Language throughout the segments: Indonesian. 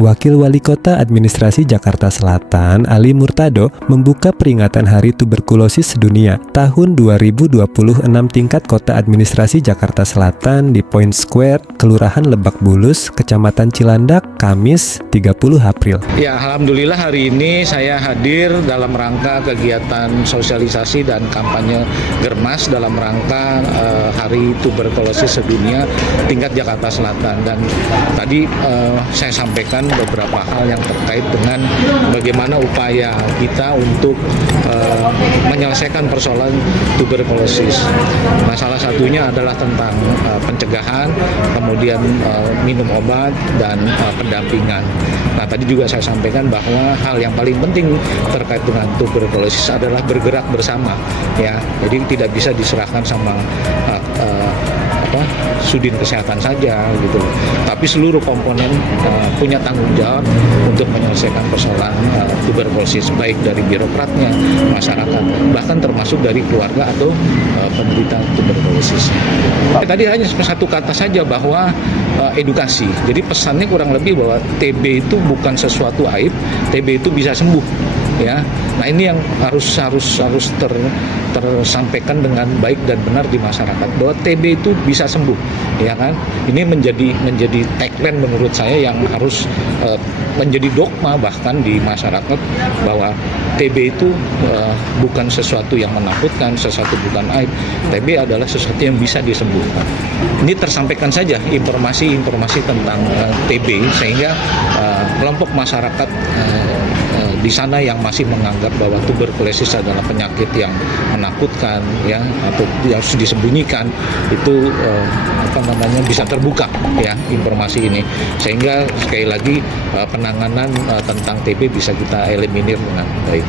Wakil Wali Kota Administrasi Jakarta Selatan, Ali Murtado, membuka peringatan Hari Tuberkulosis Sedunia tahun 2026 tingkat Kota Administrasi Jakarta Selatan di Point Square, Kelurahan Lebak Bulus, Kecamatan Cilandak, Kamis 30 April. Ya, alhamdulillah hari ini saya hadir dalam rangka kegiatan sosialisasi dan kampanye Germas dalam rangka Hari Tuberkulosis Sedunia tingkat Jakarta Selatan. Dan tadi saya sampaikan beberapa hal yang terkait dengan bagaimana upaya kita untuk menyelesaikan persoalan tuberkulosis. Nah, salah satunya adalah tentang pencegahan, kemudian minum obat dan pendampingan. Nah, tadi juga saya sampaikan bahwa hal yang paling penting terkait dengan tuberkulosis adalah bergerak bersama, ya. Jadi tidak bisa diserahkan sama Sudin Kesehatan saja gitu. Tapi seluruh komponen punya tanggung jawab untuk menyelesaikan persoalan tuberkulosis, baik dari birokratnya, masyarakat, bahkan termasuk dari keluarga atau penderita tuberkulosis. Tadi hanya satu kata saja bahwa edukasi. Jadi pesannya kurang lebih bahwa TB itu bukan sesuatu aib, TB itu bisa sembuh, ya. Nah, ini yang harus tersampaikan dengan baik dan benar di masyarakat, bahwa TB itu bisa sembuh, ya kan? Ini menjadi tagline menurut saya yang harus menjadi dogma bahkan di masyarakat, bahwa TB itu bukan sesuatu yang menakutkan, sesuatu bukan aib. TB adalah sesuatu yang bisa disembuhkan. Ini tersampaikan saja informasi tentang TB, sehingga kelompok masyarakat di sana yang masih menganggap bahwa tuberkulosis adalah penyakit yang menakutkan, ya, atau harus disembunyikan, itu bisa terbuka, ya, informasi ini, sehingga sekali lagi penanganan tentang TB bisa kita eliminir dengan baik.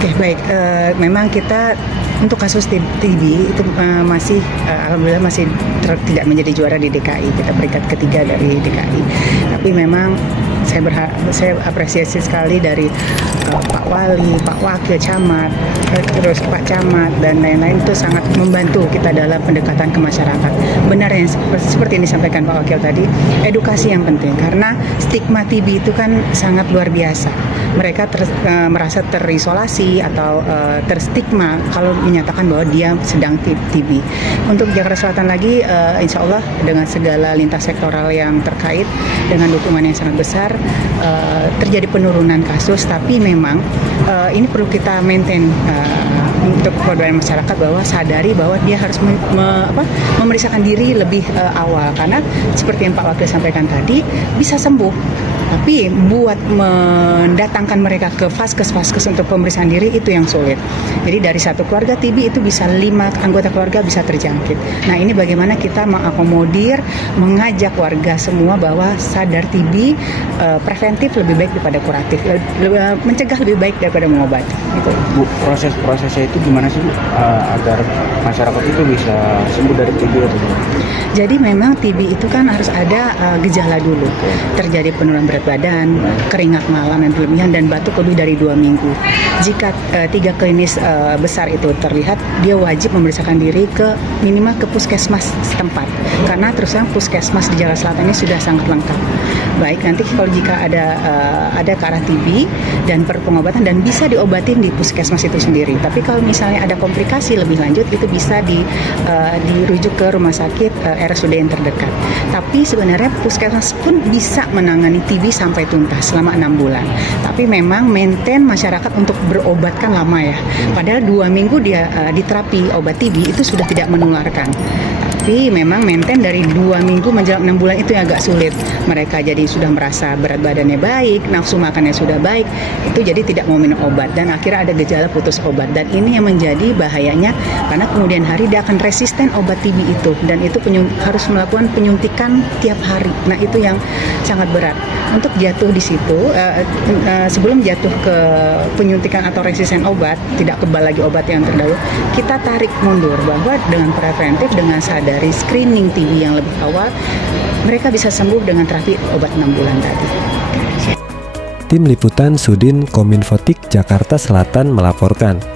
Oke, baik. Memang kita untuk kasus TB itu masih alhamdulillah masih tidak menjadi juara di DKI. Kita peringkat ketiga dari DKI. Tapi memang saya apresiasi sekali dari Pak Wali, Pak Wakil Camat, terus Pak Camat dan lain-lain, itu sangat membantu kita dalam pendekatan ke masyarakat. Benar yang seperti yang disampaikan Pak Wakil tadi, edukasi yang penting karena stigma TB itu kan sangat luar biasa. Mereka merasa terisolasi atau terstigma kalau menyatakan bahwa dia sedang TB. Untuk Jakarta Selatan lagi, insya Allah dengan segala lintas sektoral yang terkait dengan dukungan yang sangat besar, terjadi penurunan kasus, tapi memang ini perlu kita maintain untuk kepedulian masyarakat, bahwa sadari bahwa dia harus memeriksakan diri lebih awal, karena seperti yang Pak Wakil sampaikan tadi, bisa sembuh. Tapi buat mendatangkan mereka ke vaskes untuk pemeriksaan diri itu yang sulit. Jadi dari satu keluarga TB itu bisa 5 anggota keluarga bisa terjangkit. Nah, ini bagaimana kita mengakomodir, mengajak warga semua bahwa sadar TB preventif lebih baik daripada kuratif, mencegah lebih baik daripada mengobati. Gitu. Bu, prosesnya itu gimana sih, Bu, agar masyarakat itu bisa sembuh dari TB itu? Jadi memang TB itu kan harus ada gejala dulu. Terjadi penurunan berat badan, keringat malam yang berlebihan, dan batuk lebih dari 2 minggu. Jika 3 klinis besar itu terlihat, dia wajib memeriksakan diri minimal ke puskesmas setempat. Karena terus terang puskesmas di Jakarta Selatan ini sudah sangat lengkap. Baik, nanti kalau jika ada ke arah TB dan perlu pengobatan dan bisa diobatin di puskesmas itu sendiri. Tapi kalau misalnya ada komplikasi lebih lanjut, itu bisa dirujuk ke rumah sakit RSUD yang terdekat. Tapi sebenarnya puskesmas pun bisa menangani TB sampai tuntas selama 6 bulan. Tapi memang maintain masyarakat untuk berobat kan lama, ya. Padahal 2 minggu dia di terapi obat TB itu sudah tidak menularkan. Tapi memang maintain dari 2 minggu menjelang 6 bulan itu yang agak sulit. Mereka jadi sudah merasa berat badannya baik, nafsu makannya sudah baik, itu jadi tidak mau minum obat dan akhirnya ada gejala putus obat. Dan ini yang menjadi bahayanya, karena kemudian hari dia akan resisten obat TB itu, dan itu harus melakukan penyuntikan tiap hari. Nah, itu yang sangat berat. Untuk jatuh di situ, sebelum jatuh ke penyuntikan atau resisten obat, tidak kebal lagi obat yang terdahulu, kita tarik mundur bahwa dengan preventif, dengan sadari screening TB yang lebih awal, mereka bisa sembuh dengan terapi obat 6 bulan tadi. Tim Liputan Sudin Kominfotik Jakarta Selatan melaporkan.